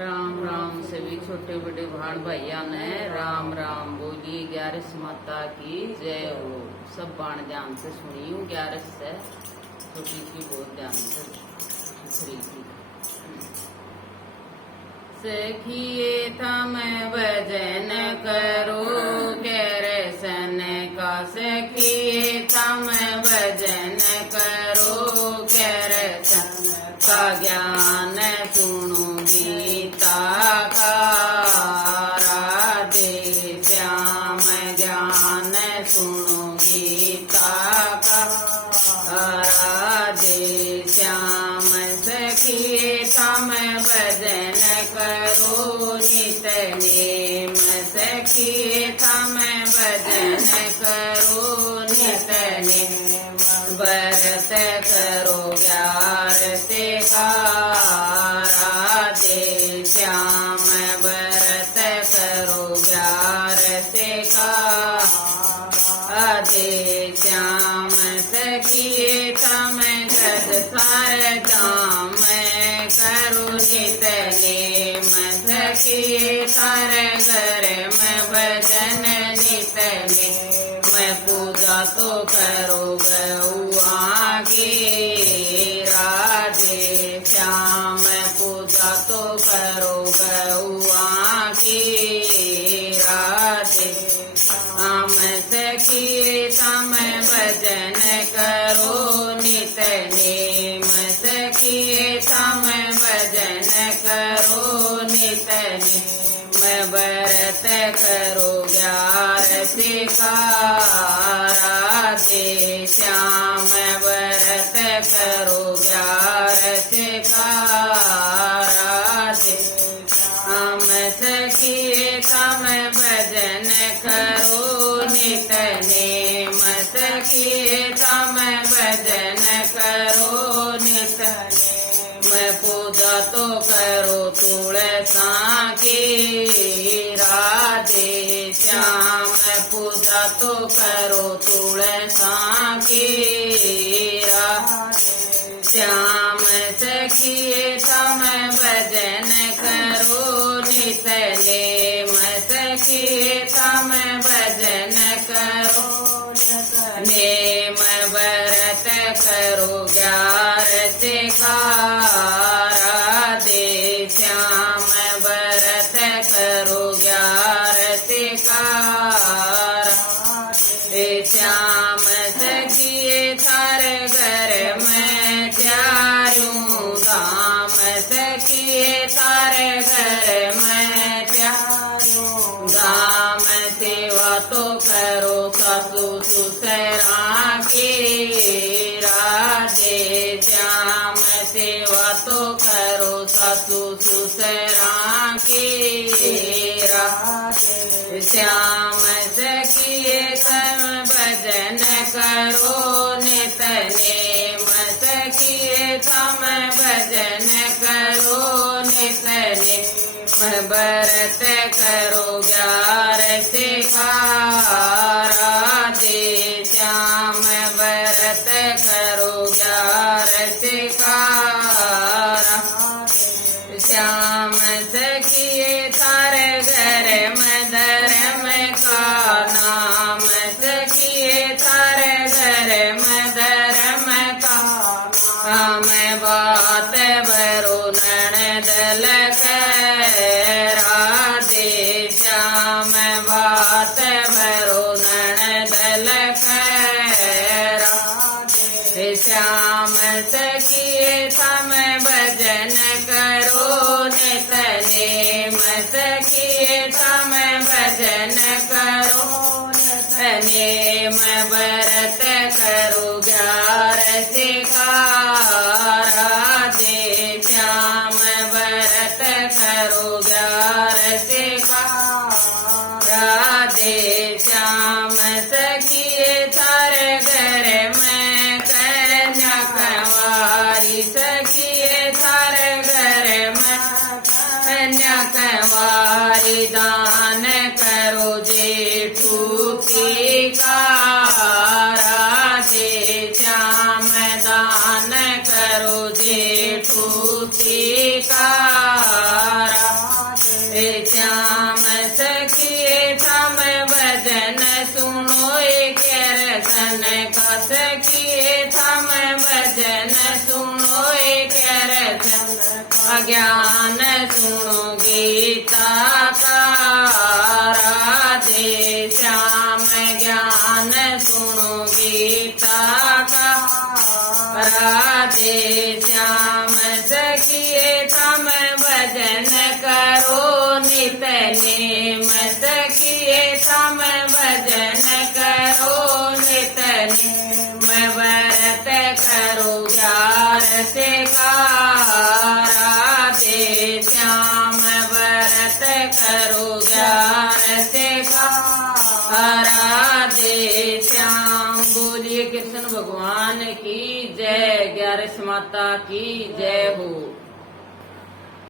राम राम सभी छोटे बड़े भाण भैया ने राम राम बोलिए। 11 माता की जय हो। सब बाण ध्यान से सुनी हूँ। 11 से छोटी की बहुत ध्यान से सुथरी की। सखिए थम भजन करो कैरसन का। सखिए थम भजन करो कैरसन का। ज्ञान सुनो गीता का। राधे श्याम ज्ञान सुनो गीता का। राधे श्याम सखिए थम भजन करो नित नेम। सखिए थम भजन करो नित नेम। व्रत करो 11 का। राधे श्याम व्रत करो 11 का। राधे श्याम सखिए थम गद सार जाम करो नित नेम। सखिए सार घर में भजन नित नेम। पूजा तो करो गौआ की। राधे श्याम पूजा तो करो गौआ की। राधे श्याम सखिए थम भजन करो नित नेम। सखिए थम भजन करो नित नेम। व्रत करो 11 का। राधे श्याम व्रत करो 11 का। राधे श्याम सखिए थम भजन करो नित नेम। सखिए थम भजन करो नित नेम। पूजा तो करो तुलसा की। राधे श्याम पूजा तो करो तुलसा की। राधे श्याम सखिए थम भजन करो नित नेम। सखिए थम भजन करो नित नेम। व्रत करो 11 का। राधे श्याम व्रत करो 11 का। राधे श्याम सखिए थार घर में चारों धाम। सखिए थार घर में चारों धाम। सेवा तो करो ससु ससुरा की। राधे श्याम सेवा तो करो ससु ससुरा की। राधे श्याम सखिए थम भजन करो नित नेम। सखिए थम भजन करो नित नेम। व्रत करो 11 का। राधे श्याम व्रत करो 11 का। राधे श्याम सखिए थार घर में धर्म का नाम। सखिए थार घर में धर्म का नाम। बात भरो ननदल राधे श्याम बात भरो ननदल राधे श्याम सखिए थम भजन करो नित नेम। सखिए थम भजन करो नित नेम। व्रत करो 11 का। राधे श्याम व्रत करो 11 का। राधे श्याम सखिए थार घर में कन्याकुमारी। सखिए थार घर में कन्याकुमारी। दान करो जेठू का। राधे श्याम दान करो जेठू का। ज्ञान सुनो गीता का राधे श्याम ज्ञान सुनो गीता का राधे श्याम सखिए तम भजन करो नित नेम सखिए तम भजन करो नित नेम व्रत करो 11 का राधे श्याम व्रत करो 11 का राधे श्याम। बोलिए कृष्ण भगवान की जय। 11 माता की जय हो।